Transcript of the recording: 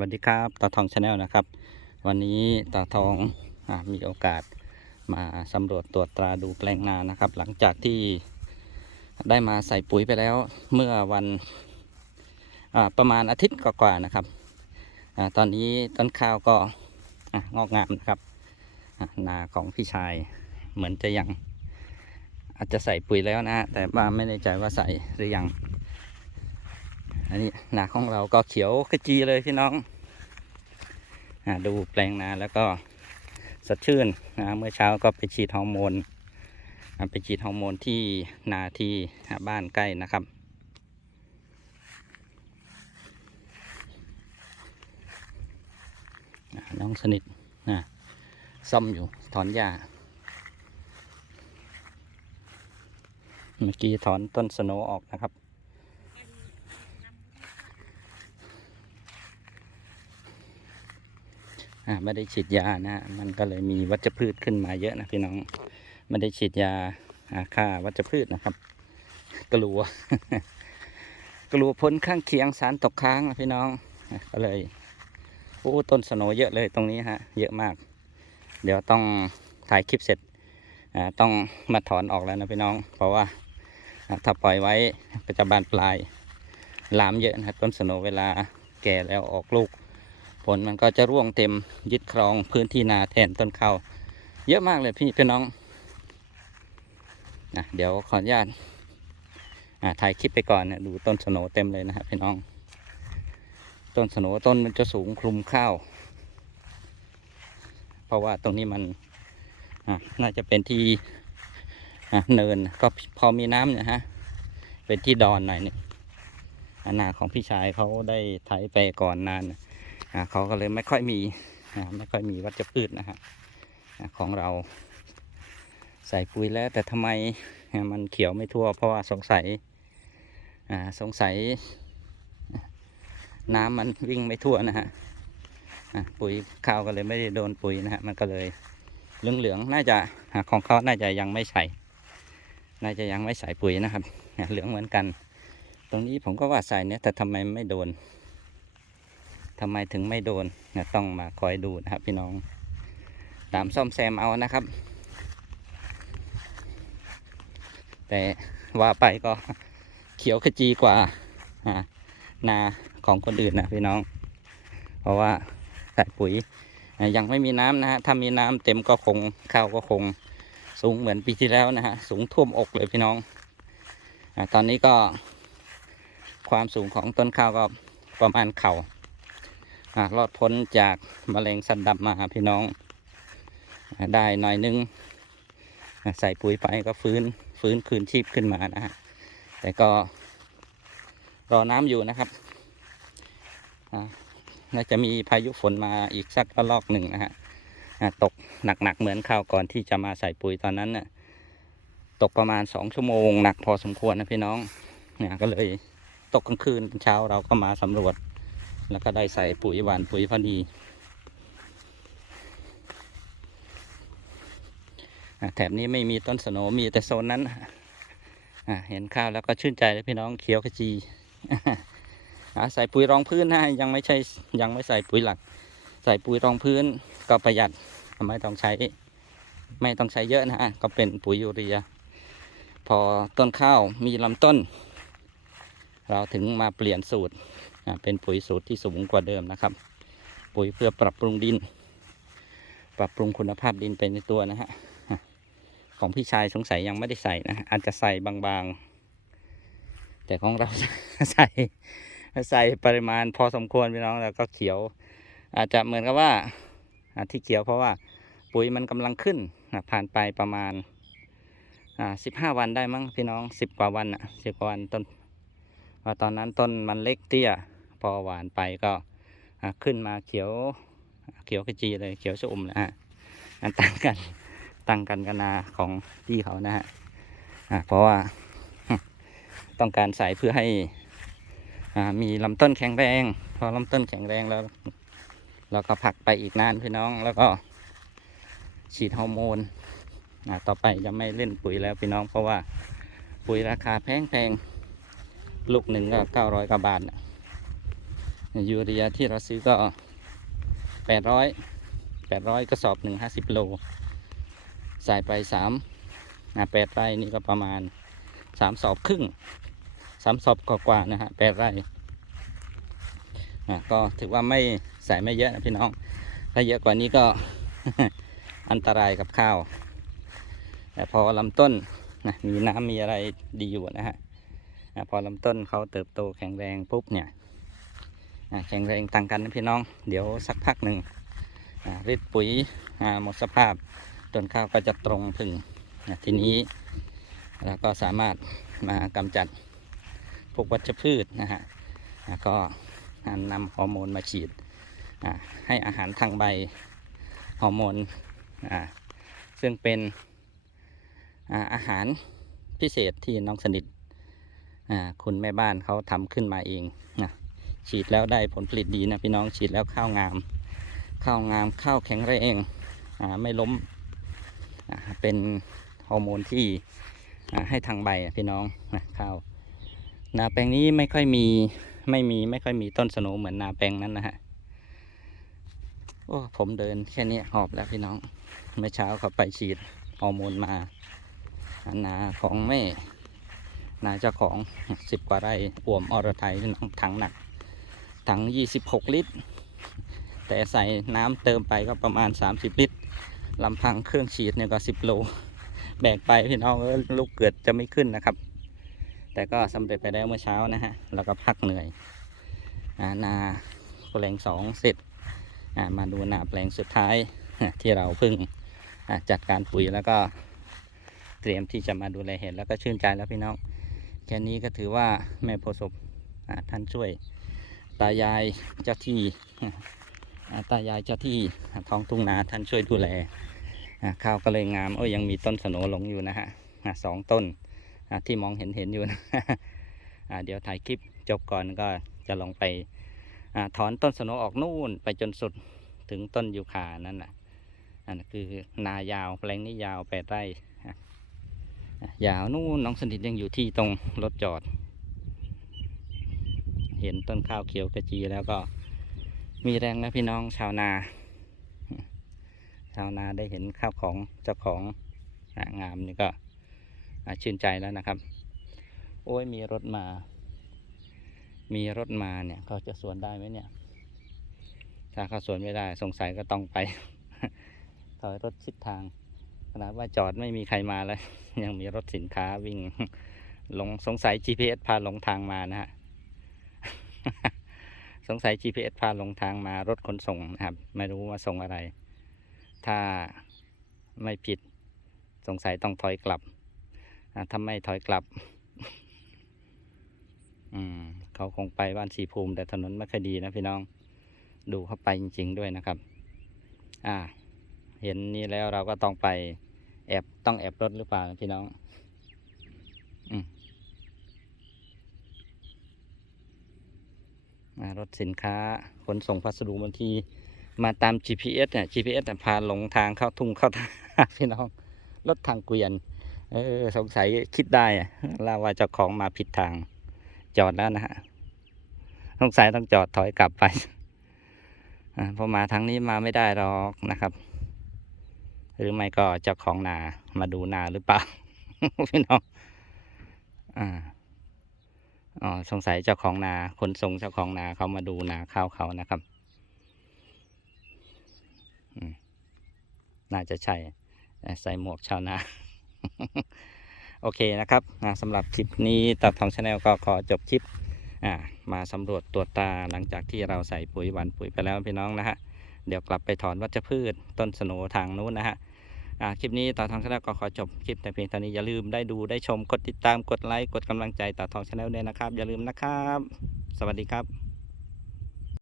วัสดีครับตาทองชาแนลนะครับ วันนี้ตาทองอมีโอกาสมาสำรวจตรวจตราดูแปลงนานะครับ หลังจากที่ได้มาใส่ปุ๋ยไปแล้วเมื่อวันประมาณอาทิตย์กว่าๆนะครับอตอนนี้ต้นข้าวก็องอกงามนะครับนาของพี่ชายเหมือนจะยังอาจจะใส่ปุ๋ยแล้วนะฮะแต่ว่าไม่แน่ใจว่าใส่หรือยัง อันนี้นาของเราก็เขียวขจีเลยพี่น้องอดูแปลงนาแล้วก็สดชื่นนะเมื่อเช้าก็ไปฉีดฮอร์โมนไปฉีดฮอร์โมนที่นาที่บ้านใกล้นะครับน้องสนิทนะซ่อมอยู่ถอนหญ้าเมื่อกี้ถอนต้นสโนออกนะครับ อ่า ไม่ได้ฉีดยานะฮะมันก็เลยมีวัชพืชขึ้นมาเยอะนะพี่น้องไม่ได้ฉีดยาฆ่าวัชพืชนะครับ กลัว กลัวพ้นข้างเคียงสารตกค้างนะพี่น้องก็เลยโอ้ต้นสโนเยอะเลยตรงนี้ฮะ เยอะมาก เดี๋ยวต้องถ่ายคลิปเสร็จต้องมาถอนออกแล้วนะพี่น้อง เพราะว่าถ้าปล่อยไว้ก็จะบานปลายลามเยอะนะต้นสโนเวลาแก่แล้วออกลูก ผลมันก็จะร่วงเต็มยึดครองพื้นที่นาแทนต้นข้าวเยอะมากเลยพี่พี่น้องนะเดี๋ยวขออนุญาตถ่ายคลิปไปก่อนนะดูต้นสโนเต็มเลยนะครับพี่น้อง ต้นสโนต้นมันจะสูงคลุมข้าว เพราะว่าตรงนี้มันน่าจะเป็นที่เนินก็พอมีน้ำเนี่ยฮะเป็นที่ดอนหน่อยนึงอานาของพี่ชายเขาได้ไถไปก่อนนานนะ เขาก็เลยไม่ค่อยมีไม่ค่อยมีวัชพืชนะฮะอ่าของเราใส่ปุ๋ยแล้วแต่ทำไมมันเขียวไม่ทั่ว เพราะว่าสงสัยสงสัยน้ำมันวิ่งไม่ทั่วนะฮะปุ๋ยข้าวก็เลยไม่ได้โดนปุ๋ยนะฮะมันก็เลยเหลืองๆน่าจะของเขาน่าจะยังไม่ใส่ น่าจะยังไม่ใส่ปุ๋ยนะครับเหลืองเหมือนกัน ตรงนี้ผมก็ว่าใส่เนี่ยแต่ทำไมไม่โดน ทำไมถึงไม่โดนนะต้องมาคอยดูนะครับ พี่น้อง ตามซ่อมแซมเอานะครับ แต่ว่าไปก็เขียวขจีกว่านาของคนอื่นนะพี่น้อง เพราะว่าใส่ปุ๋ยยังไม่มีน้ำนะฮะถ้ามีน้ำเต็มก็คงข้าวก็คงสูงเหมือนปีที่แล้วนะฮะสูงท่วมอกเลยพี่น้องอตอนนี้ก็ความสูงของต้นข้าวก็ประมาณเข่า รอดพ้นจากมะเร็งสันดับมาพี่น้อง ได้หน่อยนึงอะใส่ปุ๋ยไปก็ฟื้นฟื้นคืนชีพขึ้นมานะฮะแต่ก็รอน้ำอยู่นะครับน่าจะมีพายุฝนมาอีกสักระลอกหนึ่งนะฮะตกหนักๆเหมือนข้าวก่อนที่จะมาใส่ปุ๋ยตอนนั้นน่ะตกประมาณสองชั่วโมงหนักพอสมควรนะพี่น้องเนี่ยก็เลยตกกลางคืนเช้าเราก็มาสำรวจ แล้วก็ได้ใส่ปุ๋ยหวานปุ๋ยพอดีแถบนี้ไม่มีต้นสนมีแต่โซนนั้นเห็นข้าวแล้วก็ชื่นใจเลยพี่น้องเขียวขจีใส่ปุ๋ยรองพื้นนะยังไม่ใช่ยังไม่ใส่ปุ๋ยหลัก ใส่ปุ๋ยรองพื้นก็ประหยัดไม่ต้องใช้ ไม่ต้องใช้เยอะนะฮะก็เป็นปุ๋ยยูเรีย พอต้นข้าวมีลำต้น เราถึงมาเปลี่ยนสูตร เป็นปุ๋ยสูตรที่สูงกว่าเดิมนะครับ ปุ๋ยเพื่อปรับปรุงดิน ปรับปรุงคุณภาพดินไปในตัวนะฮะของพี่ชายสงสัยยังไม่ได้ใส่นะอาจจะใส่บางๆ แต่ของเราใส่ใส่ปริมาณพอสมควรพี่น้องแล้วก็เขียว อาจจะเหมือนกับว่าที่เขียวเพราะว่าปุ๋ยมันกำลังขึ้นผ่านไปประมาณสิบห้าวันได้มั้งพี่น้องสิบกว่าวันอะสิบกว่าวันต้น ว่าตอนนั้นต้นมันเล็กเตี้ย พอหวานไปก็ขึ้นมาเขียวเขียวขจีเลยเขียวชะอุ่มนะฮะอันต่างกันต่างกันกันนาของพี่เขานะฮะเพราะว่าต้องการใส่เพื่อให้มีลำต้นแข็งแรง พอลำต้นแข็งแรงแล้วเราก็ผักไปอีกนานพี่น้องแล้วก็ฉีดฮอร์โมนต่อไปจะไม่เล่นปุ๋ยแล้วพี่น้องเพราะว่าปุ๋ยราคาแพงแพง ลูกหนึ่งก็เก้าร้อยกว่าบาทน่ะยูเรียที่เราซื้อก็แปดร้อยแปดร้อยกระสอบหนึ่งห้าสิบโล ใส่ไปสามนะแปดไร่นี่ก็ประมาณสามสอบครึ่งสามสอบกว่าๆนะฮะแปดไร่อะก็ถือว่าไม่ใส่ไม่เยอะนะพี่น้อง ถ้าเยอะกว่านี้ก็ อันตรายกับข้าว แต่พอลำต้นนะมีน้ำมีอะไรดีอยู่นะฮะ พอลำต้นเขาเติบโตแข็งแรงปุ๊บเนี่ยแข็งแรงต่างกันนะพี่น้อง เดี๋ยวสักพักหนึ่งฤทธิ์ปุ๋ยหมดสภาพต้นข้าวก็จะตรงถึงทีนี้เราก็สามารถมากำจัดพวกวัชพืชนะฮะแล้วก็นำฮอร์โมนมาฉีดให้อาหารทางใบฮอร์โมนซึ่งเป็นอาหารพิเศษที่น้องสนิท คุณแม่บ้านเขาทำขึ้นมาเองนะฉีดแล้วได้ผลผลิตดีนะพี่น้องฉีดแล้วข้าวงาม ข้าวงามข้าวแข็งแรงอะไม่ล้มเป็นฮอร์โมนที่ให้ทางใบพี่น้องนะข้าวนาแปลงนี้ไม่ค่อยมีไม่มีไม่ค่อยมีต้นสโนเหมือนนาแปลงนั้นนะฮะโอ้ผมเดินแค่นี้หอบแล้วพี่น้อง เมื่อเช้าเขาไปฉีดฮอร์โมนมาอ่านาของแม่ นาเจ้าของสิบกว่าไร่อ่วมอรไทยพี่น้องถังหนัก ถังยี่สิบหกลิตร แต่ใส่น้ำเติมไปก็ประมาณสามสิบลิตรลำพังเครื่องฉีดเนี่ยก็สิบโล แบกไปพี่น้องลูกเกิดจะไม่ขึ้นนะครับ แต่ก็สำเร็จไปแล้วเมื่อเช้านะฮะ แล้วก็พักเหนื่อยอ่านาแปลงสองเสร็จามาดูนาแปลงสุดท้ายที่เราเพิ่งจัดการปุ๋ยแล้วก็เตรียมที่จะมาดูแลเห็ดแล้วก็ชื่นใจแล้วพี่น้อง ค่นี้ก็ถือว่าแม่โพศพท่านช่วย ตายายเจ้าที่ตายายเจ้าที่ท้องทุ่งนาท่านช่วยดูแลข้าวก็เลยงามโอ้ยยังมีต้นสนหลงอยู่นะฮะสองต้นที่มองเห็นเห็นอยู่นะเดี๋ยวถ่ายคลิปจบก่อนก็จะลองไปอถอนต้นสนออกนู่นไปจนสุดถึงต้นยูคานั่นแหละอันคือ นายาวแปลงนี้ยาวแปดไร่ ยาวนู่นน้องสนิทยังอยู่ที่ตรงรถจอด เห็นต้นข้าวเขียวกระจีแล้วก็ มีแรงนะพี่น้องชาวนา ชาวนาได้เห็นข้าวของเจ้าของงามนี่ก็ชื่นใจแล้วนะครับ โอ้ยมีรถมา มีรถมาเนี่ยเขาจะสวนได้ไหมเนี่ย ถ้าเขาสวนไม่ได้สงสัยก็ต้องไปถอยรถชิดทาง ขนาดว่าจอดไม่มีใครมาเลยยังมีรถสินค้าวิ่งหลงสงสัย GPS พาหลงทางมานะฮะ สงสัย GPS พาหลงทางมารถขนส่งนะครับ ไม่รู้ว่าส่งอะไร ถ้าไม่ผิดสงสัยต้องถอยกลับถ้าไม่ถอยกลับ อืม เขาคงไปบ้านสีภูมิ แต่ถนนไม่ค่อยดีนะพี่น้อง ดูเข้าไปจริง ๆ ด้วยนะครับ อ่า เห็นนี่แล้วเราก็ต้องไปแอบต้องแอบรถหรือเปล่าพี่น้องอรถสินค้าขนส่งพัสดุบางทีมาตาม GPS เนี่ย GPS เนี่ยพาหลงทางเข้าทุ่งเข้าทางพี่น้อง รถทางเกวียน เออ สงสัยคิดได้อะลาว่าเจ้าของมาผิดทางจอดแล้วนะฮะสงสัยต้องจอดถอยกลับไปอพอมาทางนี้มาไม่ได้หรอกนะครับ หรือไม่ก็เจ้าของนามาดูนาหรือเปล่าพี่น้องอ่าอ๋อสงสัยเจ้าของนาคนส่งเจ้าของนาเขามาดูนาข้าวเขานะครับอืมน่าจะใช่ใส่หมวกชาวนา โอเคนะครับนะสำหรับคลิปนี้ตัดทองชาแนลก็ขอจบคลิปอ่ามาสำรวจตรวจตาหลังจากที่เราใส่ปุ๋ยหวานปุ๋ยไปแล้วพี่น้องนะฮะ เดี๋ยวกลับไปถอนวัชพืชต้นสโหนทางนู้นนะฮะ คลิปนี้ต่อทองชาแนลก็ขอจบคลิปแต่เพียงเท่านี้อย่าลืมได้ดูได้ชมกดติดตามกดไลค์กดกำลังใจต่อทองชาแนลด้วยนะครับ อย่าลืมนะครับ สวัสดีครับ